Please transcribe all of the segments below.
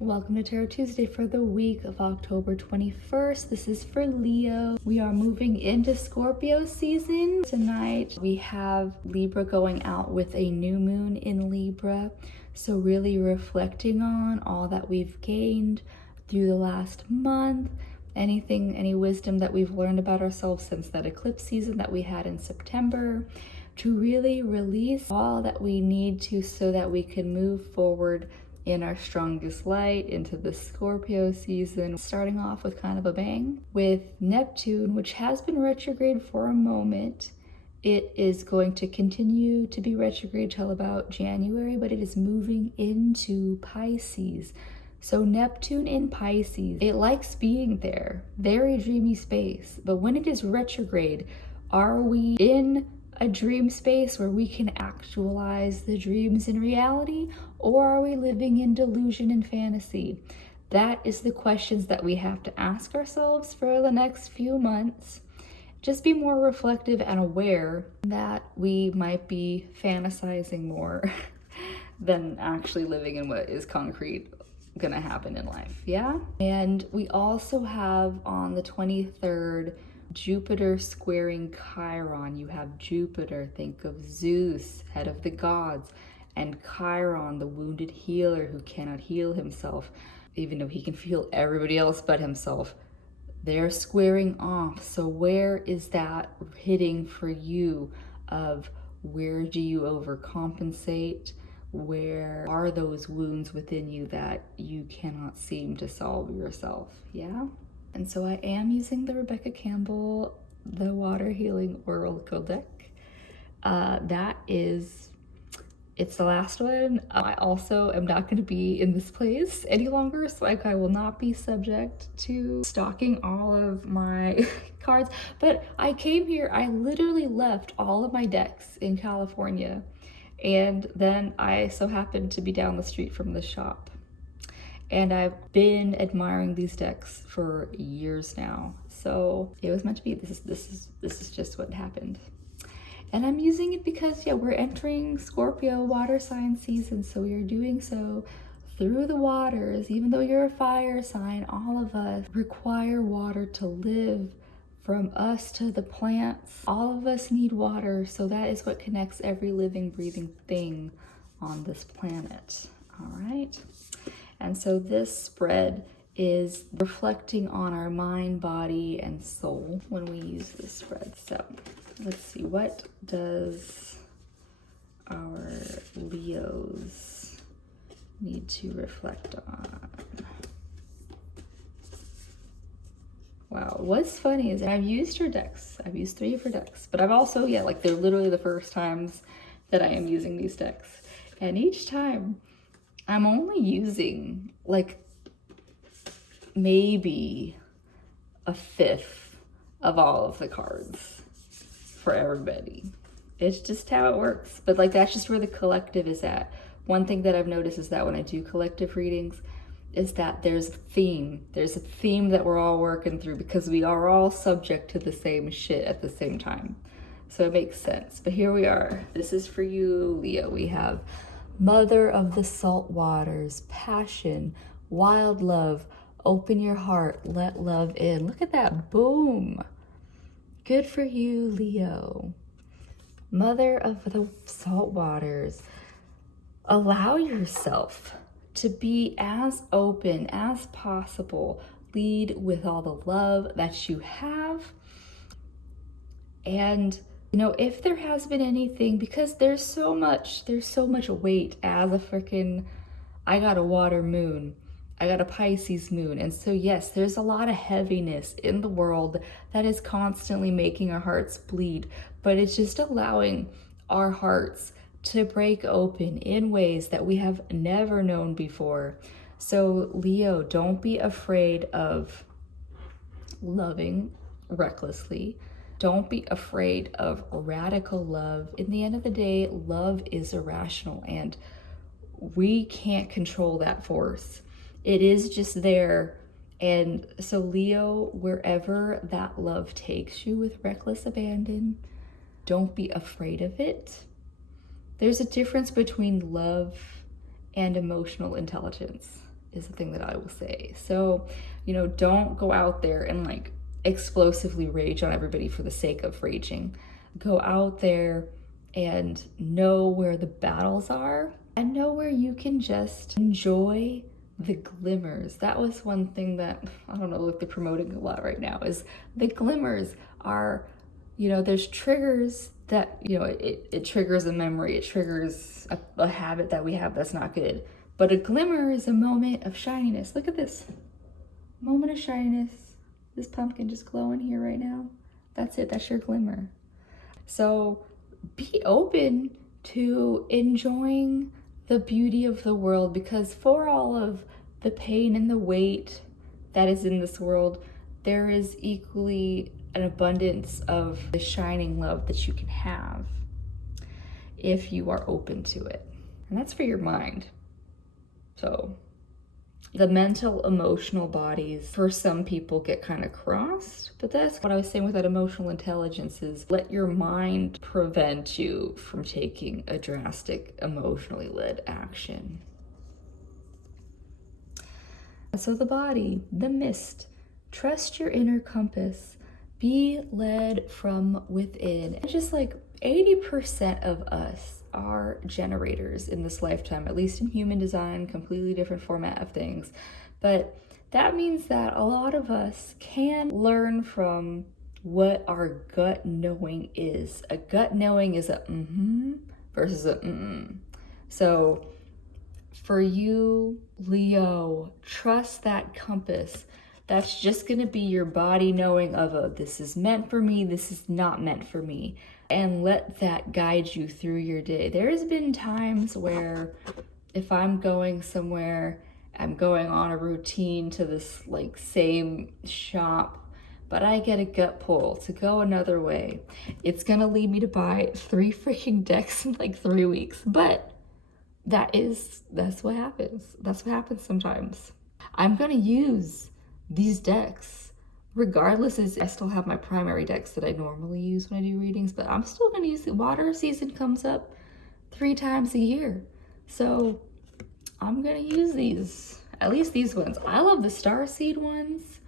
Welcome to Tarot Tuesday for the week of October 21st. This is for Leo. We are moving into Scorpio season. Tonight we have Libra going out with a new moon in Libra. So really reflecting on all that we've gained through the last month, any wisdom that we've learned about ourselves since that eclipse season that we had in September, to really release all that we need to so that we can move forward in our strongest light into the Scorpio season, starting off with kind of a bang with Neptune, which has been retrograde for a moment. It is going to continue to be retrograde till about January, but it is moving into Pisces. So Neptune in Pisces, it likes being there, very dreamy space. But when it is retrograde, are we in a dream space where we can actualize the dreams in reality, or are we living in delusion and fantasy? That is the questions that we have to ask ourselves for the next few months. Just be more reflective and aware that we might be fantasizing more than actually living in what is concrete gonna happen in life, yeah? And we also have on the 23rd, Jupiter squaring Chiron. You have Jupiter, think of Zeus, head of the gods, and Chiron, the wounded healer who cannot heal himself, even though he can heal everybody else but himself. They're squaring off. So where is that hitting for you? Of where do you overcompensate? Where are those wounds within you that you cannot seem to solve yourself? Yeah? And so I am using the Rebecca Campbell, the Water Healing Oracle deck. It's the last one. I also am not going to be in this place any longer, so I will not be subject to stocking all of my cards. But I came here, I literally left all of my decks in California, and then I so happened to be down the street from the shop. And I've been admiring these decks for years now. So it was meant to be. This is just what happened. And I'm using it because, yeah, we're entering Scorpio water sign season. So we are doing so through the waters. Even though you're a fire sign, all of us require water to live. From us to the plants, all of us need water. So that is what connects every living, breathing thing on this planet. All right. And so this spread is reflecting on our mind, body, and soul when we use this spread. So let's see, what does our Leos need to reflect on? Wow, what's funny is I've used her decks. I've used 3 of her decks, but I've also, yeah, like they're literally the first times that I am using these decks. And each time I'm only using like maybe a 5th of all of the cards for everybody. It's just how it works. But like that's just where the collective is at. One thing that I've noticed is that when I do collective readings is that there's a theme. There's a theme that we're all working through because we are all subject to the same shit at the same time. So it makes sense. But here we are. This is for you, Leo. We have Mother of the salt waters, passion, wild love, open your heart, let love in. Look at that, boom. Good for you, Leo. Mother of the salt waters, allow yourself to be as open as possible. Lead with all the love that you have. And you know, if there has been anything, because there's so much weight as a freaking, I got a water moon, I got a Pisces moon. And so yes, there's a lot of heaviness in the world that is constantly making our hearts bleed, but it's just allowing our hearts to break open in ways that we have never known before. So Leo, don't be afraid of loving recklessly. Don't be afraid of radical love. In the end of the day, love is irrational and we can't control that force. It is just there. And so Leo, wherever that love takes you with reckless abandon, don't be afraid of it. There's a difference between love and emotional intelligence. is the thing that I will say. So, don't go out there and like explosively rage on everybody for the sake of raging. Go out there and know where the battles are and know where you can just enjoy the glimmers. That was one thing that, I don't know, like they're promoting a lot right now, is the glimmers are, there's triggers that, it triggers a memory, it triggers a habit that we have that's not good. But a glimmer is a moment of shininess. Look at this moment of shininess. This pumpkin just glowing here right now. That's it, that's your glimmer. So be open to enjoying the beauty of the world, because for all of the pain and the weight that is in this world, there is equally an abundance of the shining love that you can have if you are open to it. And that's for your mind. So the mental, emotional bodies for some people get kind of crossed, but that's what I was saying with that emotional intelligence, is let your mind prevent you from taking a drastic, emotionally led action. So the body, the mist, trust your inner compass, be led from within. And just like 80% of us are generators in this lifetime, at least in human design, completely different format of things. But that means that a lot of us can learn from what our gut knowing is. A gut knowing is a versus a So for you, Leo, trust that compass. That's just going to be your body knowing of this is meant for me, this is not meant for me. And let that guide you through your day. There's been times where if I'm going somewhere, I'm going on a routine to this like same shop, but I get a gut pull to go another way. It's going to lead me to buy 3 freaking decks in like 3 weeks. But that's what happens. That's what happens sometimes. I'm going to use these decks regardless. I still have my primary decks that I normally use when I do readings, but I'm still going to use it. Water season comes up 3 times a year. So I'm going to use these, at least these ones. I love the Starseed ones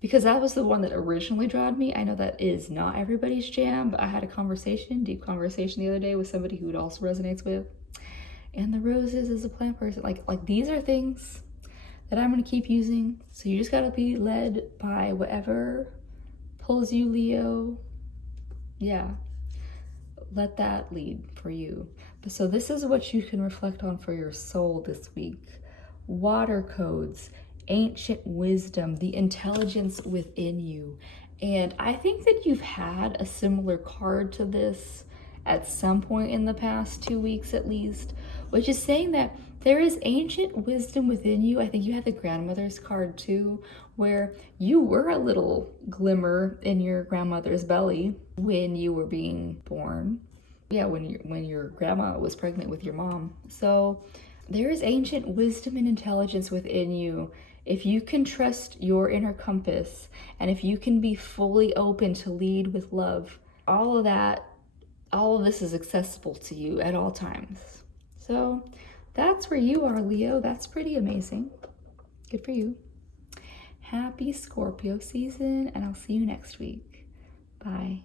because that was the one that originally drawed me. I know that is not everybody's jam, but I had a deep conversation the other day with somebody who it also resonates with. And the roses as a plant person, like these are things that I'm going to keep using. So you just got to be led by whatever pulls you, Leo. Yeah, let that lead for you. But so this is what you can reflect on for your soul this week. Water codes, ancient wisdom, the intelligence within you. And I think that you've had a similar card to this at some point in the past 2 weeks at least, which is saying that there is ancient wisdom within you. I think you had the grandmother's card too, where you were a little glimmer in your grandmother's belly when you were being born. Yeah, when your grandma was pregnant with your mom. So there is ancient wisdom and intelligence within you. If you can trust your inner compass, and if you can be fully open to lead with love, all of this is accessible to you at all times. So that's where you are, Leo. That's pretty amazing. Good for you. Happy Scorpio season, and I'll see you next week. Bye.